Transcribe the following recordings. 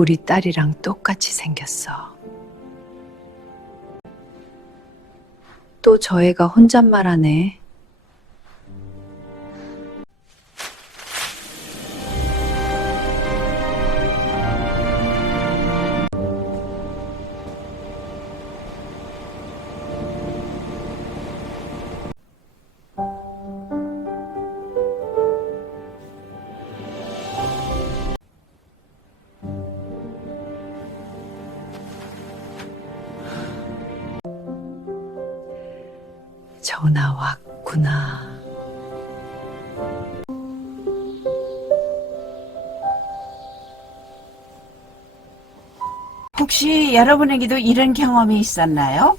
우리 딸이랑 똑같이 생겼어. 또 저 애가 혼잣말하네. 전화 왔구나. 혹시 여러분에게도 이런 경험이 있었나요?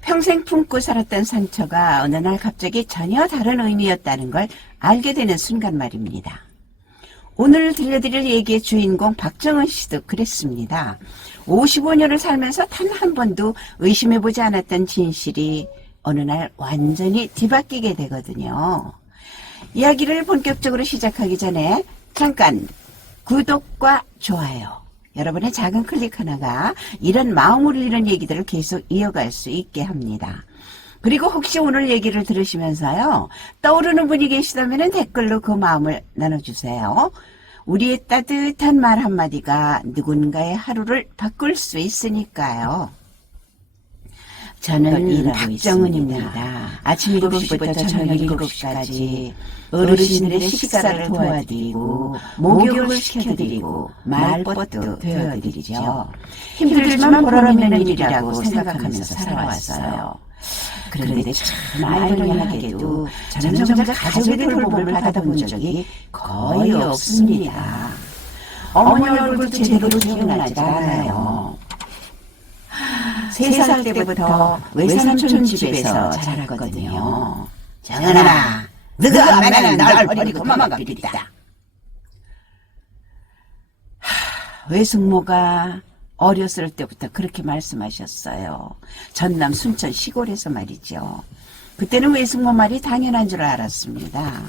평생 품고 살았던 상처가 어느 날 갑자기 전혀 다른 의미였다는 걸 알게 되는 순간 말입니다. 오늘 들려드릴 얘기의 주인공 박정은 씨도 그랬습니다. 55년을 살면서 단 한 번도 의심해보지 않았던 진실이 어느 날 완전히 뒤바뀌게 되거든요. 이야기를 본격적으로 시작하기 전에 잠깐 구독과 좋아요, 여러분의 작은 클릭 하나가 이런 마음을 울리는 얘기들을 계속 이어갈 수 있게 합니다. 그리고 혹시 오늘 얘기를 들으시면서요, 떠오르는 분이 계시다면 댓글로 그 마음을 나눠주세요. 우리의 따뜻한 말 한마디가 누군가의 하루를 바꿀 수 있으니까요. 저는 박정은입니다. 아침 7시부터 저녁 7시까지 어르신들의 식사를 도와드리고 목욕을 시켜드리고 말벗도 되어드리죠. 힘들지만 보람있는 일이라고 생각하면서 살아왔어요. 그런데 참 아이러니하게도 저는 정작 가족의 돌봄을 받아본 적이 거의 없습니다. 어머니 얼굴도 제대로 기억나지 않아요. 3살 때부터 외삼촌 집에서 자랐거든요. 정은아, 너가 엄마는 날 버리고 도망가 버렸다. 외숙모가 어렸을 때부터 그렇게 말씀하셨어요. 전남 순천 시골에서 말이죠. 그때는 외숙모 말이 당연한 줄 알았습니다.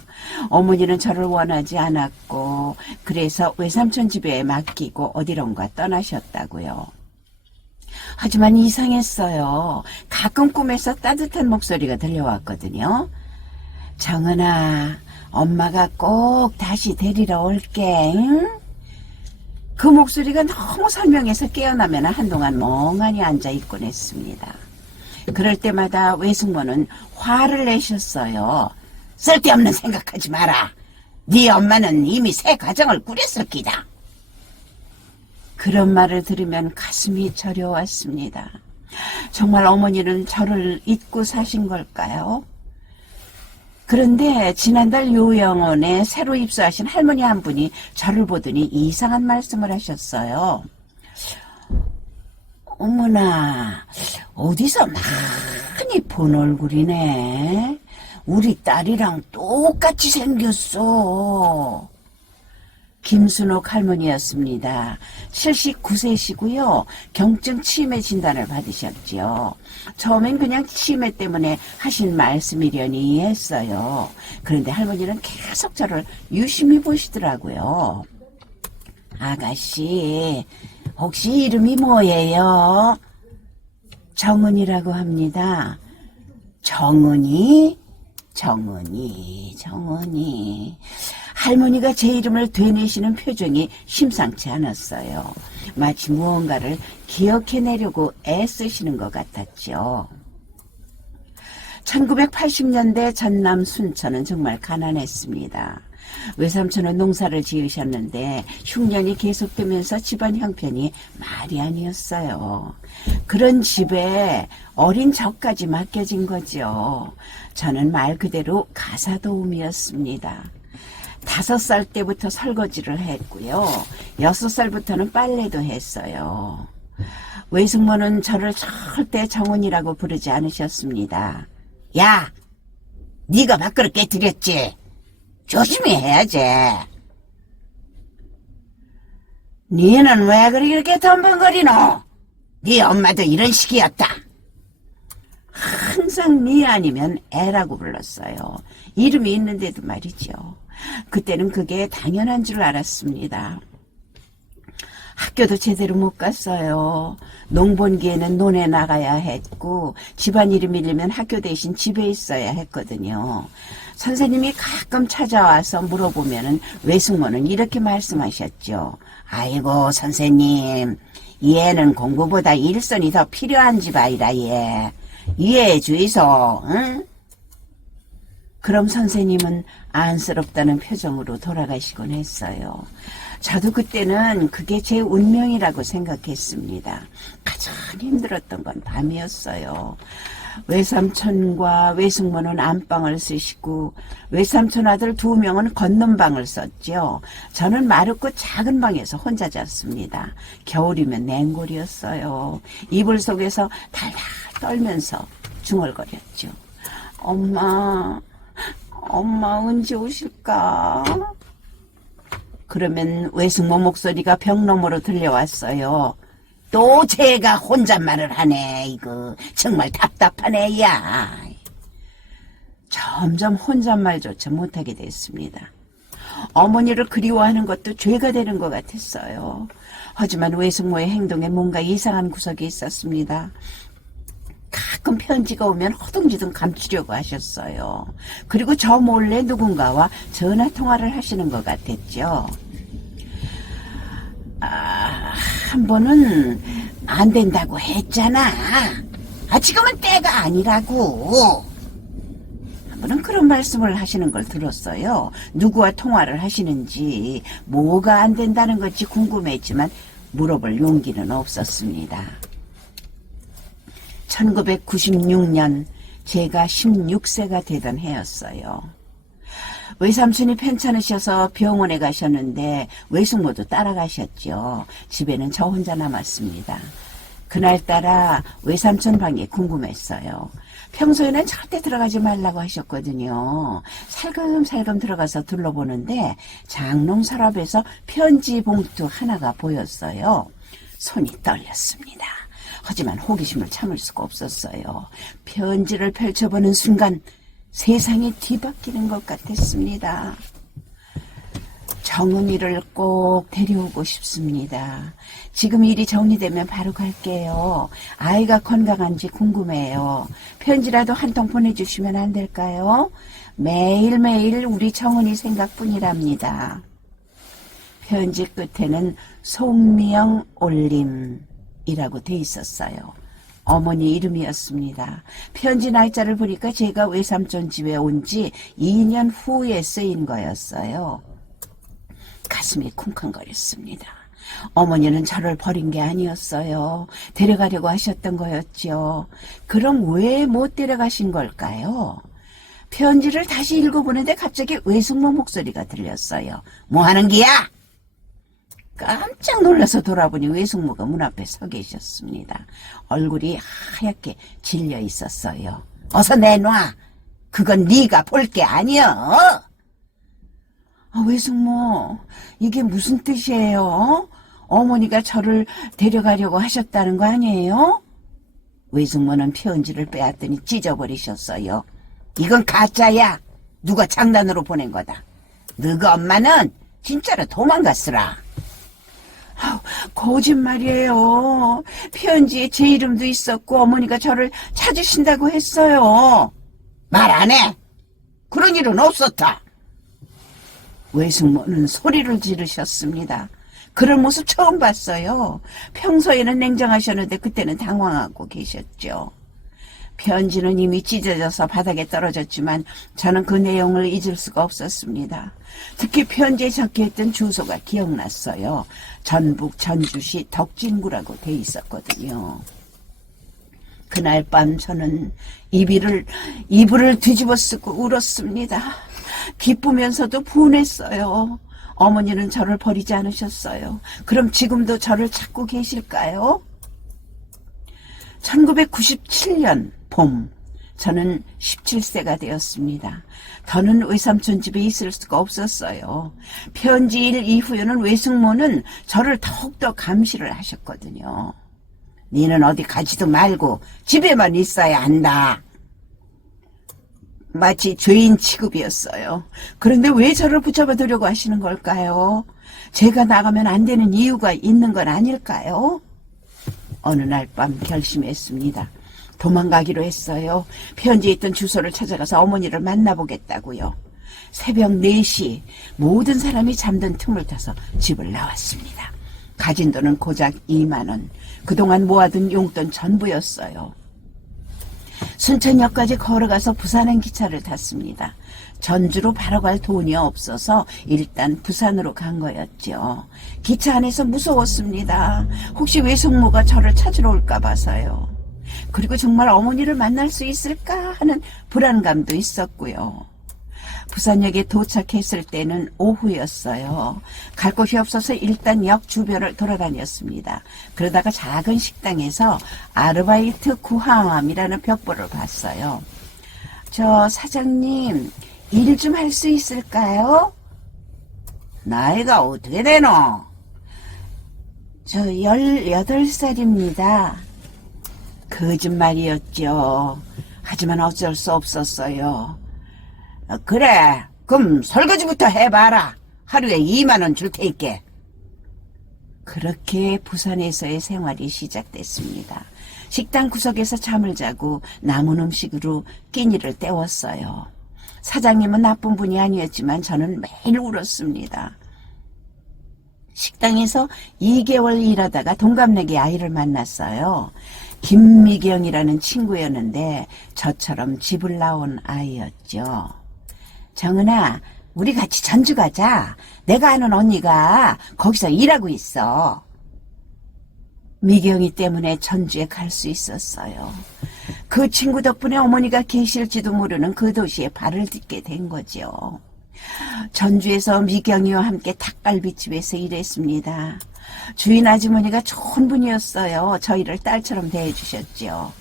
어머니는 저를 원하지 않았고 그래서 외삼촌 집에 맡기고 어디론가 떠나셨다고요. 하지만 이상했어요. 가끔 꿈에서 따뜻한 목소리가 들려왔거든요. 정은아, 엄마가 꼭 다시 데리러 올게. 응? 그 목소리가 너무 설명해서 깨어나면 한동안 멍하니 앉아있곤 했습니다. 그럴 때마다 외숙모는 화를 내셨어요. 쓸데없는 생각하지 마라. 네 엄마는 이미 새 가정을 꾸렸을 기다. 그런 말을 들으면 가슴이 저려왔습니다. 정말 어머니는 저를 잊고 사신 걸까요? 그런데 지난달 요양원에 새로 입소하신 할머니 한 분이 저를 보더니 이상한 말씀을 하셨어요. 어머나, 어디서 많이 본 얼굴이네. 우리 딸이랑 똑같이 생겼어. 김순옥 할머니였습니다. 79세시고요. 경증 치매 진단을 받으셨죠. 처음엔 그냥 치매 때문에 하신 말씀이려니 했어요. 그런데 할머니는 계속 저를 유심히 보시더라고요. 아가씨, 혹시 이름이 뭐예요? 정은이라고 합니다. 정은이. 할머니가 제 이름을 되뇌시는 표정이 심상치 않았어요. 마치 무언가를 기억해내려고 애쓰시는 것 같았죠. 1980년대 전남 순천은 정말 가난했습니다. 외삼촌은 농사를 지으셨는데 흉년이 계속되면서 집안 형편이 말이 아니었어요. 그런 집에 어린 저까지 맡겨진 거죠. 저는 말 그대로 가사도우미였습니다. 5살 때부터 설거지를 했고요. 6살부터는 빨래도 했어요. 외숙모는 저를 절대 정은이라고 부르지 않으셨습니다. 야, 네가 밥그릇 깨뜨렸지? 조심히 해야지. 니는 왜 그렇게 덤벙거리노? 네 엄마도 이런 식이었다. 항상 니 아니면 애라고 불렀어요. 이름이 있는데도 말이죠. 그때는 그게 당연한 줄 알았습니다. 학교도 제대로 못 갔어요. 농번기에는 논에 나가야 했고 집안일이 밀리면 학교 대신 집에 있어야 했거든요. 선생님이 가끔 찾아와서 물어보면은 외숙모는 이렇게 말씀하셨죠. 아이고 선생님, 얘는 공부보다 일선이 더 필요한 집 아이라 얘. 이해해 주이소. 응? 그럼 선생님은 안쓰럽다는 표정으로 돌아가시곤 했어요. 저도 그때는 그게 제 운명이라고 생각했습니다. 가장 힘들었던 건 밤이었어요. 외삼촌과 외숙모는 안방을 쓰시고 외삼촌 아들 2명은 건넌방을 썼죠. 저는 마렵고 작은 방에서 혼자 잤습니다. 겨울이면 냉골이었어요. 이불 속에서 달달 떨면서 중얼거렸죠. 엄마 언제 오실까? 그러면 외숙모 목소리가 벽 너머로 들려왔어요. 또 제가 혼잣말을 하네. 이거 정말 답답하네. 야. 점점 혼잣말조차 못하게 됐습니다. 어머니를 그리워하는 것도 죄가 되는 것 같았어요. 하지만 외숙모의 행동에 뭔가 이상한 구석이 있었습니다. 가끔 편지가 오면 허둥지둥 감추려고 하셨어요. 그리고 저 몰래 누군가와 전화 통화를 하시는 것 같았죠. 한 번은 안 된다고 했잖아. 지금은 때가 아니라고. 한 번은 그런 말씀을 하시는 걸 들었어요. 누구와 통화를 하시는지, 뭐가 안 된다는 건지 궁금했지만 물어볼 용기는 없었습니다. 1996년 제가 16세가 되던 해였어요. 외삼촌이 편찮으셔서 병원에 가셨는데 외숙모도 따라가셨죠. 집에는 저 혼자 남았습니다. 그날따라 외삼촌 방이 궁금했어요. 평소에는 절대 들어가지 말라고 하셨거든요. 살금살금 들어가서 둘러보는데 장롱 서랍에서 편지 봉투 하나가 보였어요. 손이 떨렸습니다. 하지만 호기심을 참을 수가 없었어요. 편지를 펼쳐보는 순간 세상이 뒤바뀌는 것 같았습니다. 정은이를 꼭 데려오고 싶습니다. 지금 일이 정리되면 바로 갈게요. 아이가 건강한지 궁금해요. 편지라도 한 통 보내주시면 안 될까요? 매일매일 우리 정은이 생각뿐이랍니다. 편지 끝에는 송미영 올림이라고 돼 있었어요. 어머니 이름이었습니다. 편지 날짜를 보니까 제가 외삼촌 집에 온 지 2년 후에 쓰인 거였어요. 가슴이 쿵쾅거렸습니다. 어머니는 저를 버린 게 아니었어요. 데려가려고 하셨던 거였죠. 그럼 왜 못 데려가신 걸까요? 편지를 다시 읽어보는데 갑자기 외숙모 목소리가 들렸어요. 뭐 하는 기야? 깜짝 놀라서 돌아보니 외숙모가 문 앞에 서 계셨습니다. 얼굴이 하얗게 질려 있었어요. 어서 내놔. 그건 네가 볼 게 아니여. 외숙모, 이게 무슨 뜻이에요? 어머니가 저를 데려가려고 하셨다는 거 아니에요? 외숙모는 편지를 빼앗더니 찢어버리셨어요. 이건 가짜야. 누가 장난으로 보낸 거다. 너가 엄마는 진짜로 도망갔으라. 거짓말이에요. 편지에 제 이름도 있었고 어머니가 저를 찾으신다고 했어요. 말 안 해. 그런 일은 없었다. 외숙모는 소리를 지르셨습니다. 그런 모습 처음 봤어요. 평소에는 냉정하셨는데 그때는 당황하고 계셨죠. 편지는 이미 찢어져서 바닥에 떨어졌지만 저는 그 내용을 잊을 수가 없었습니다. 특히 편지에 적혀있던 주소가 기억났어요. 전북 전주시 덕진구라고 돼 있었거든요. 그날 밤 저는 이불을 뒤집어 쓰고 울었습니다. 기쁘면서도 분했어요. 어머니는 저를 버리지 않으셨어요. 그럼 지금도 저를 찾고 계실까요? 1997년 봄, 저는 17세가 되었습니다. 더는 외삼촌 집에 있을 수가 없었어요. 편지일 이후에는 외숙모는 저를 더욱더 감시를 하셨거든요. 니는 어디 가지도 말고 집에만 있어야 한다. 마치 죄인 취급이었어요. 그런데 왜 저를 붙잡아 두려고 하시는 걸까요? 제가 나가면 안 되는 이유가 있는 건 아닐까요? 어느 날 밤 결심했습니다. 도망가기로 했어요. 편지에 있던 주소를 찾아가서 어머니를 만나보겠다고요. 새벽 4시 모든 사람이 잠든 틈을 타서 집을 나왔습니다. 가진 돈은 고작 2만 원. 그동안 모아둔 용돈 전부였어요. 순천역까지 걸어가서 부산행 기차를 탔습니다. 전주로 바로 갈 돈이 없어서 일단 부산으로 간 거였죠. 기차 안에서 무서웠습니다. 혹시 외숙모가 저를 찾으러 올까 봐서요. 그리고 정말 어머니를 만날 수 있을까 하는 불안감도 있었고요. 부산역에 도착했을 때는 오후였어요. 갈 곳이 없어서 일단 역 주변을 돌아다녔습니다. 그러다가 작은 식당에서 아르바이트 구함이라는 벽보를 봤어요. 저 사장님, 일 좀 할 수 있을까요? 나이가 어떻게 되노? 저 18살입니다. 거짓말이었죠. 하지만 어쩔 수 없었어요. 그래, 그럼 설거지부터 해봐라. 하루에 2만 원 줄 테니까. 그렇게 부산에서의 생활이 시작됐습니다. 식당 구석에서 잠을 자고 남은 음식으로 끼니를 때웠어요. 사장님은 나쁜 분이 아니었지만 저는 매일 울었습니다. 식당에서 2개월 일하다가 동갑내기 아이를 만났어요. 김미경이라는 친구였는데 저처럼 집을 나온 아이였죠. 정은아, 우리 같이 전주 가자. 내가 아는 언니가 거기서 일하고 있어. 미경이 때문에 전주에 갈 수 있었어요. 그 친구 덕분에 어머니가 계실지도 모르는 그 도시에 발을 딛게 된 거죠. 전주에서 미경이와 함께 닭갈비집에서 일했습니다. 주인 아주머니가 좋은 분이었어요. 저희를 딸처럼 대해주셨죠.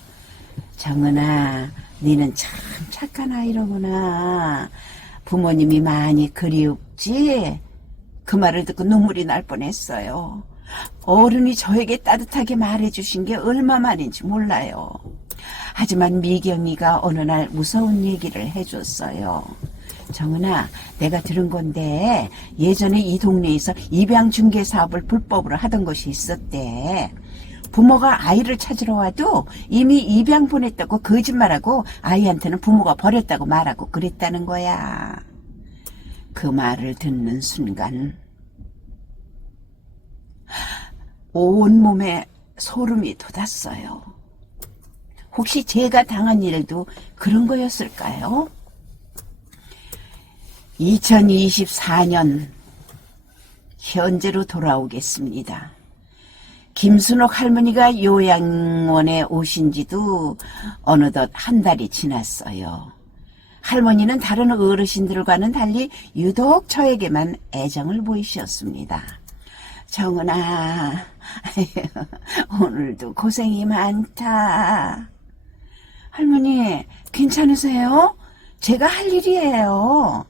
정은아, 니는 참 착한 아이로구나. 부모님이 많이 그리웠지? 그 말을 듣고 눈물이 날 뻔했어요. 어른이 저에게 따뜻하게 말해주신 게 얼마만인지 몰라요. 하지만 미경이가 어느 날 무서운 얘기를 해줬어요. 정은아, 내가 들은 건데 예전에 이 동네에서 입양 중개 사업을 불법으로 하던 곳이 있었대. 부모가 아이를 찾으러 와도 이미 입양 보냈다고 거짓말하고 아이한테는 부모가 버렸다고 말하고 그랬다는 거야. 그 말을 듣는 순간 온몸에 소름이 돋았어요. 혹시 제가 당한 일도 그런 거였을까요? 2024년 현재로 돌아오겠습니다. 김순옥 할머니가 요양원에 오신 지도 어느덧 한 달이 지났어요. 할머니는 다른 어르신들과는 달리 유독 저에게만 애정을 보이셨습니다. 정은아, 오늘도 고생이 많다. 할머니, 괜찮으세요? 제가 할 일이에요.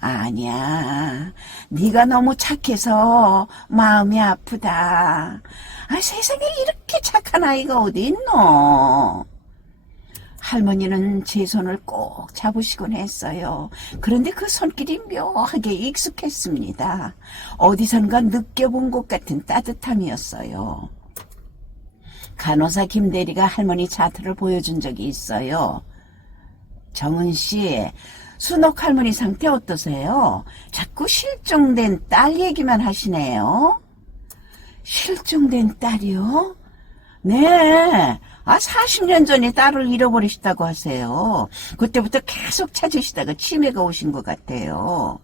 아니야, 네가 너무 착해서 마음이 아프다. 세상에 이렇게 착한 아이가 어디 있노? 할머니는 제 손을 꼭 잡으시곤 했어요. 그런데 그 손길이 묘하게 익숙했습니다. 어디선가 느껴본 것 같은 따뜻함이었어요. 간호사 김대리가 할머니 차트를 보여준 적이 있어요. 정은씨, 순옥 할머니 상태 어떠세요? 자꾸 실종된 딸 얘기만 하시네요. 실종된 딸이요? 네. 40년 전에 딸을 잃어버리셨다고 하세요. 그때부터 계속 찾으시다가 치매가 오신 것 같아요.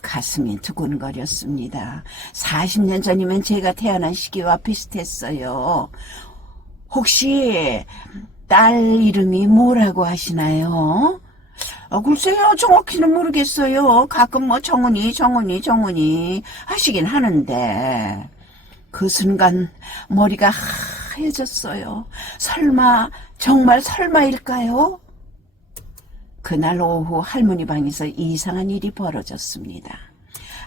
가슴이 두근거렸습니다. 40년 전이면 제가 태어난 시기와 비슷했어요. 혹시 딸 이름이 뭐라고 하시나요? 글쎄요, 정확히는 모르겠어요. 가끔 정은이 하시긴 하는데. 그 순간 머리가 하얘졌어요. 설마, 정말 설마일까요? 그날 오후 할머니 방에서 이상한 일이 벌어졌습니다.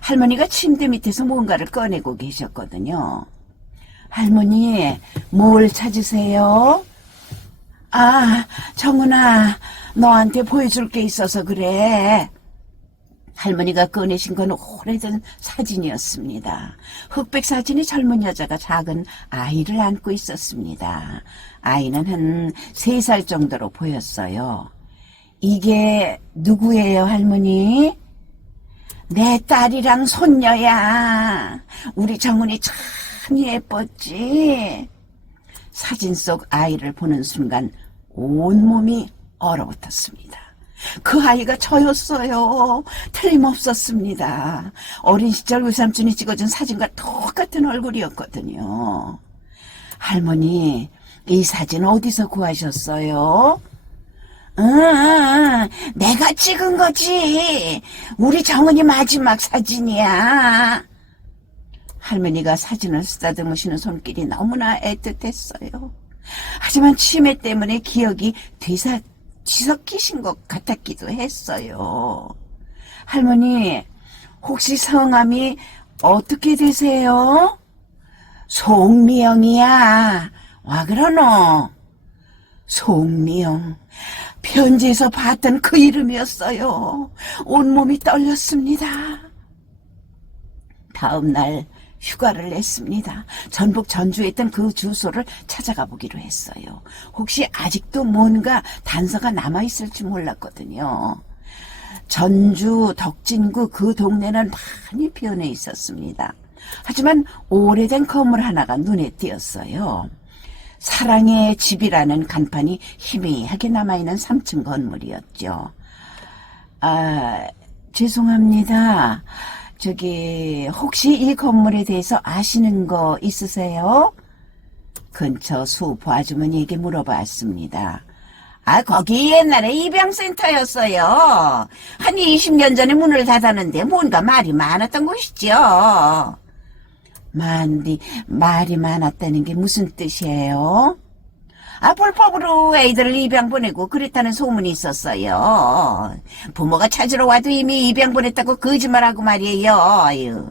할머니가 침대 밑에서 뭔가를 꺼내고 계셨거든요. 할머니, 뭘 찾으세요? 정은아, 너한테 보여줄 게 있어서 그래. 할머니가 꺼내신 건 오래된 사진이었습니다. 흑백 사진이 젊은 여자가 작은 아이를 안고 있었습니다. 아이는 한 3살 정도로 보였어요. 이게 누구예요, 할머니? 내 딸이랑 손녀야. 우리 정은이 참 예뻤지? 사진 속 아이를 보는 순간 온몸이 얼어붙었습니다. 그 아이가 저였어요. 틀림없었습니다. 어린 시절 외삼촌이 찍어준 사진과 똑같은 얼굴이었거든요. 할머니, 이 사진 어디서 구하셨어요? 내가 찍은 거지. 우리 정은이 마지막 사진이야. 할머니가 사진을 쓰다듬으시는 손길이 너무나 애틋했어요. 하지만 치매 때문에 기억이 뒤섞이신 것 같았기도 했어요. 할머니, 혹시 성함이 어떻게 되세요? 송미영이야. 와 그러노? 송미영. 편지에서 봤던 그 이름이었어요. 온몸이 떨렸습니다. 다음 날 휴가를 냈습니다. 전북 전주에 있던 그 주소를 찾아가 보기로 했어요. 혹시 아직도 뭔가 단서가 남아있을지 몰랐거든요. 전주 덕진구 그 동네는 많이 변해 있었습니다. 하지만 오래된 건물 하나가 눈에 띄었어요. 사랑의 집이라는 간판이 희미하게 남아있는 3층 건물이었죠. 죄송합니다. 혹시 이 건물에 대해서 아시는 거 있으세요? 근처 수포 아주머니에게 물어봤습니다. 거기 옛날에 입양센터였어요. 한 20년 전에 문을 닫았는데 뭔가 말이 많았던 곳이죠. 말이 많았다는 게 무슨 뜻이에요? 불법으로 애들을 입양 보내고 그랬다는 소문이 있었어요. 부모가 찾으러 와도 이미 입양 보냈다고 거짓말하고 말이에요. 아유.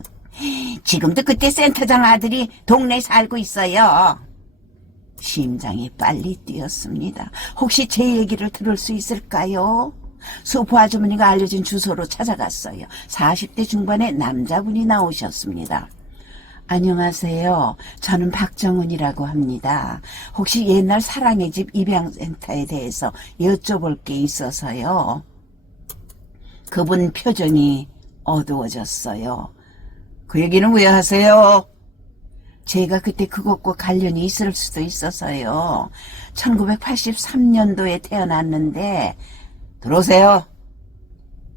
지금도 그때 센터장 아들이 동네에 살고 있어요. 심장이 빨리 뛰었습니다. 혹시 제 얘기를 들을 수 있을까요? 소포 아주머니가 알려준 주소로 찾아갔어요. 40대 중반의 남자분이 나오셨습니다. 안녕하세요. 저는 박정은이라고 합니다. 혹시 옛날 사랑의 집 입양센터에 대해서 여쭤볼 게 있어서요. 그분 표정이 어두워졌어요. 그 얘기는 왜 하세요? 제가 그때 그것과 관련이 있을 수도 있어서요. 1983년도에 태어났는데 들어오세요.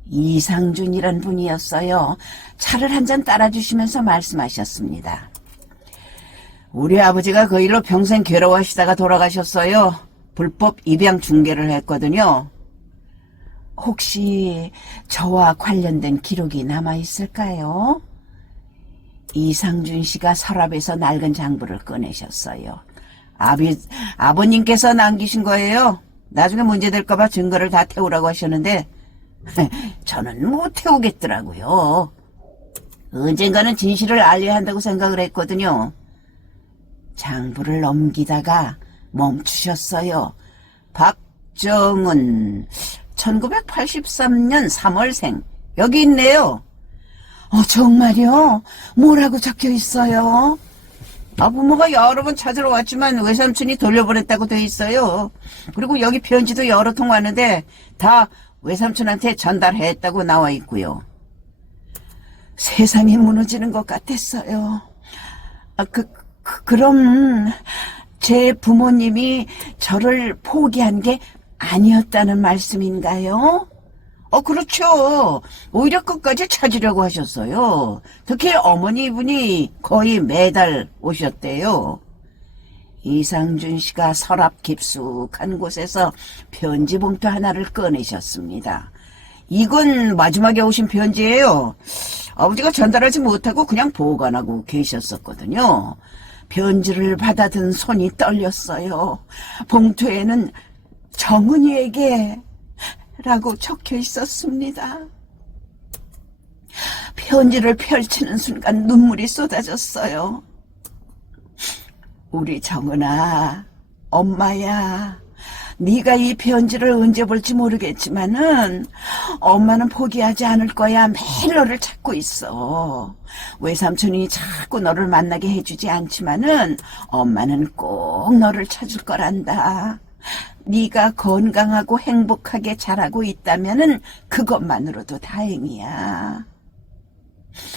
이상준이란 분이었어요. 차를 한 잔 따라주시면서 말씀하셨습니다. 우리 아버지가 그 일로 평생 괴로워하시다가 돌아가셨어요. 불법 입양 중개를 했거든요. 혹시 저와 관련된 기록이 남아있을까요? 이상준 씨가 서랍에서 낡은 장부를 꺼내셨어요. 아버님께서 남기신 거예요. 나중에 문제될까봐 증거를 다 태우라고 하셨는데 저는 못 태우겠더라고요. 언젠가는 진실을 알려야 한다고 생각을 했거든요. 장부를 넘기다가 멈추셨어요. 박정은 1983년 3월생 여기 있네요. 정말요? 뭐라고 적혀 있어요? 부모가 여러 번 찾으러 왔지만 외삼촌이 돌려보냈다고 돼 있어요. 그리고 여기 편지도 여러 통 왔는데 다 외삼촌한테 전달했다고 나와 있고요. 세상이 무너지는 것 같았어요. 그럼 제 부모님이 저를 포기한 게 아니었다는 말씀인가요? 그렇죠. 오히려 끝까지 찾으려고 하셨어요. 특히 어머니분이 거의 매달 오셨대요. 이상준 씨가 서랍 깊숙한 곳에서 편지 봉투 하나를 꺼내셨습니다. 이건 마지막에 오신 편지예요. 아버지가 전달하지 못하고 그냥 보관하고 계셨었거든요. 편지를 받아든 손이 떨렸어요. 봉투에는 정은이에게 라고 적혀 있었습니다. 편지를 펼치는 순간 눈물이 쏟아졌어요. 우리 정은아, 엄마야, 네가 이 편지를 언제 볼지 모르겠지만은 엄마는 포기하지 않을 거야. 매일 너를 찾고 있어. 외삼촌이 자꾸 너를 만나게 해주지 않지만은 엄마는 꼭 너를 찾을 거란다. 네가 건강하고 행복하게 자라고 있다면은 그것만으로도 다행이야.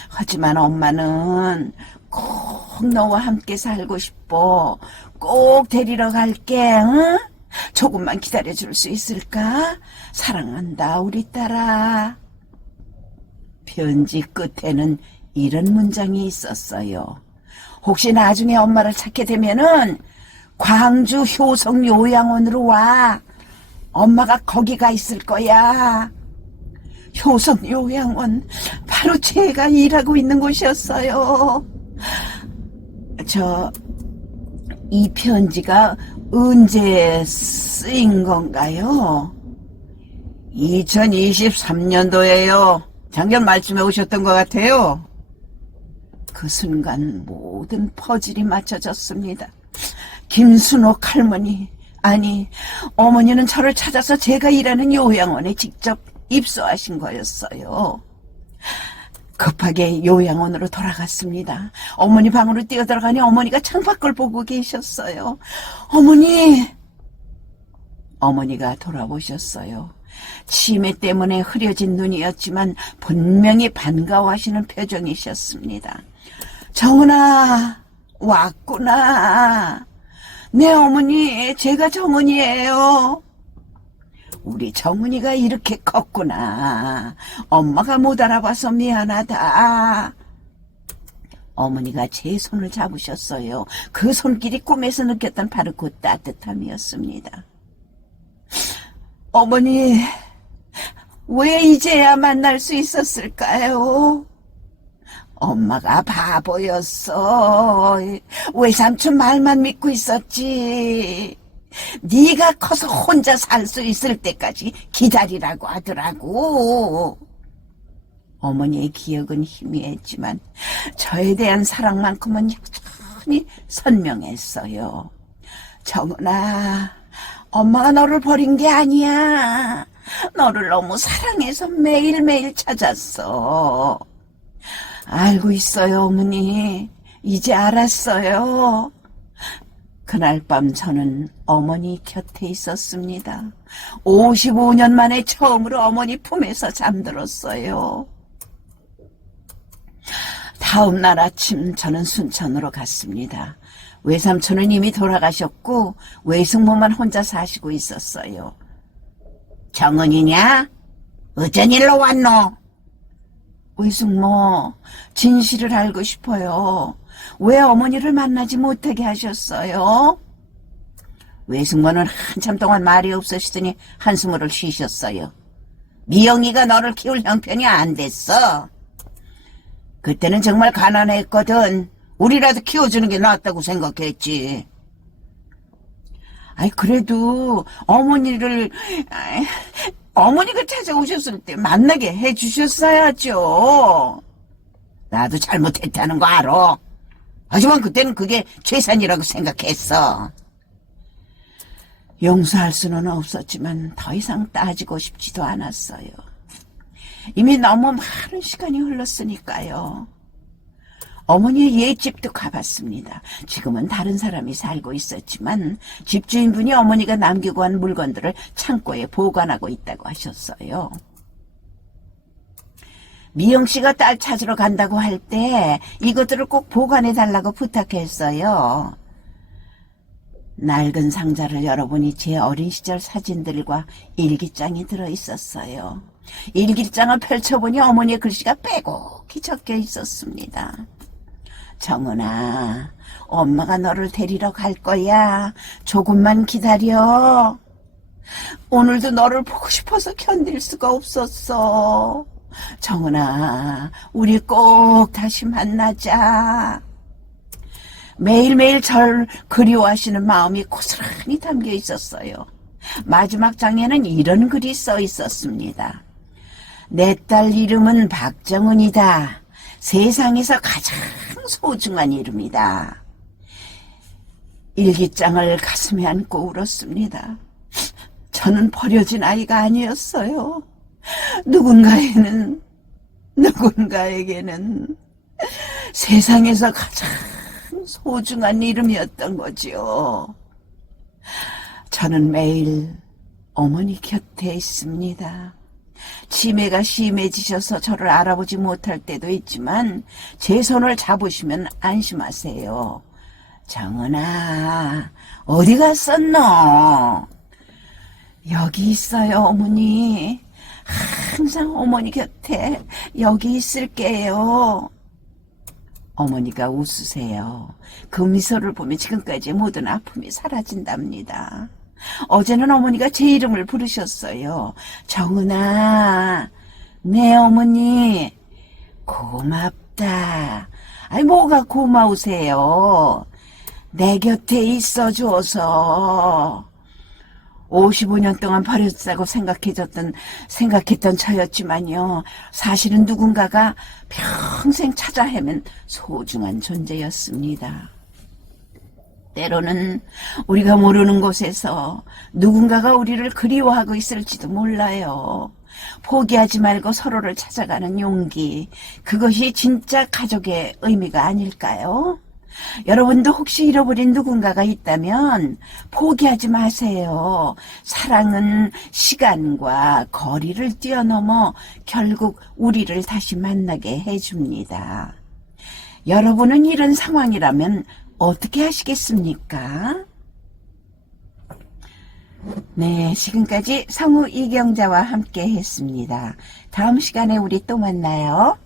하지만 엄마는 꼭 너와 함께 살고 싶어. 꼭 데리러 갈게. 응? 조금만 기다려줄 수 있을까? 사랑한다, 우리 딸아. 편지 끝에는 이런 문장이 있었어요. 혹시 나중에 엄마를 찾게 되면은 광주 효성 요양원으로 와. 엄마가 거기 가 있을 거야. 효성 요양원, 바로 제가 일하고 있는 곳이었어요. 이 편지가 언제 쓰인 건가요? 2023년도에요. 작년 말쯤에 오셨던 것 같아요. 그 순간 모든 퍼즐이 맞춰졌습니다. 김순옥 할머니, 아니 어머니는 저를 찾아서 제가 일하는 요양원에 직접 입소하신 거였어요. 급하게 요양원으로 돌아갔습니다. 어머니 방으로 뛰어들어가니 어머니가 창밖을 보고 계셨어요. 어머니가 돌아보셨어요. 치매 때문에 흐려진 눈이었지만 분명히 반가워하시는 표정이셨습니다. 정은아, 왔구나. 네 어머니, 제가 정은이에요. 우리 정은이가 이렇게 컸구나. 엄마가 못 알아봐서 미안하다. 어머니가 제 손을 잡으셨어요. 그 손길이 꿈에서 느꼈던 바로 그 따뜻함이었습니다. 어머니, 왜 이제야 만날 수 있었을까요? 엄마가 바보였어. 외삼촌 말만 믿고 있었지. 네가 커서 혼자 살 수 있을 때까지 기다리라고 하더라고. 어머니의 기억은 희미했지만 저에 대한 사랑만큼은 여전히 선명했어요. 정은아, 엄마가 너를 버린 게 아니야. 너를 너무 사랑해서 매일매일 찾았어. 알고 있어요, 어머니. 이제 알았어요. 그날 밤 저는 어머니 곁에 있었습니다. 55년 만에 처음으로 어머니 품에서 잠들었어요. 다음 날 아침 저는 순천으로 갔습니다. 외삼촌은 이미 돌아가셨고 외숙모만 혼자 사시고 있었어요. 정은이냐? 어쩐 일로 왔노? 외숙모, 진실을 알고 싶어요. 왜 어머니를 만나지 못하게 하셨어요? 외숙모는 한참 동안 말이 없으시더니 한숨을 쉬셨어요. 미영이가 너를 키울 형편이 안 됐어. 그때는 정말 가난했거든. 우리라도 키워주는 게 낫다고 생각했지. 아이, 그래도 어머니가 찾아오셨을 때 만나게 해주셨어야죠. 나도 잘못했다는 거 알아. 하지만 그때는 그게 최선이라고 생각했어. 용서할 수는 없었지만 더 이상 따지고 싶지도 않았어요. 이미 너무 많은 시간이 흘렀으니까요. 어머니의 옛집도 가봤습니다. 지금은 다른 사람이 살고 있었지만 집주인분이 어머니가 남기고 간 물건들을 창고에 보관하고 있다고 하셨어요. 미영 씨가 딸 찾으러 간다고 할 때 이것들을 꼭 보관해달라고 부탁했어요. 낡은 상자를 열어보니 제 어린 시절 사진들과 일기장이 들어있었어요. 일기장을 펼쳐보니 어머니의 글씨가 빼곡히 적혀 있었습니다. 정은아, 엄마가 너를 데리러 갈 거야. 조금만 기다려. 오늘도 너를 보고 싶어서 견딜 수가 없었어. 정은아, 우리 꼭 다시 만나자. 매일매일 절 그리워하시는 마음이 고스란히 담겨 있었어요. 마지막 장에는 이런 글이 써 있었습니다. 내 딸 이름은 박정은이다. 세상에서 가장 소중한 이름이다. 일기장을 가슴에 안고 울었습니다. 저는 버려진 아이가 아니었어요. 누군가에게는 세상에서 가장 소중한 이름이었던 거지요. 저는 매일 어머니 곁에 있습니다. 치매가 심해지셔서 저를 알아보지 못할 때도 있지만 제 손을 잡으시면 안심하세요. 정은아, 어디 갔었노? 여기 있어요, 어머니. 항상 어머니 곁에 여기 있을게요. 어머니가 웃으세요. 그 미소를 보면 지금까지의 모든 아픔이 사라진답니다. 어제는 어머니가 제 이름을 부르셨어요. 정은아, 네 어머니, 고맙다. 아니 뭐가 고마우세요. 내 곁에 있어줘서. 55년 동안 버렸다고 생각했던 저였지만요. 사실은 누군가가 평생 찾아 헤맨 소중한 존재였습니다. 때로는 우리가 모르는 곳에서 누군가가 우리를 그리워하고 있을지도 몰라요. 포기하지 말고 서로를 찾아가는 용기, 그것이 진짜 가족의 의미가 아닐까요? 여러분도 혹시 잃어버린 누군가가 있다면 포기하지 마세요. 사랑은 시간과 거리를 뛰어넘어 결국 우리를 다시 만나게 해줍니다. 여러분은 이런 상황이라면 어떻게 하시겠습니까? 네, 지금까지 성우 이경자와 함께 했습니다. 다음 시간에 우리 또 만나요.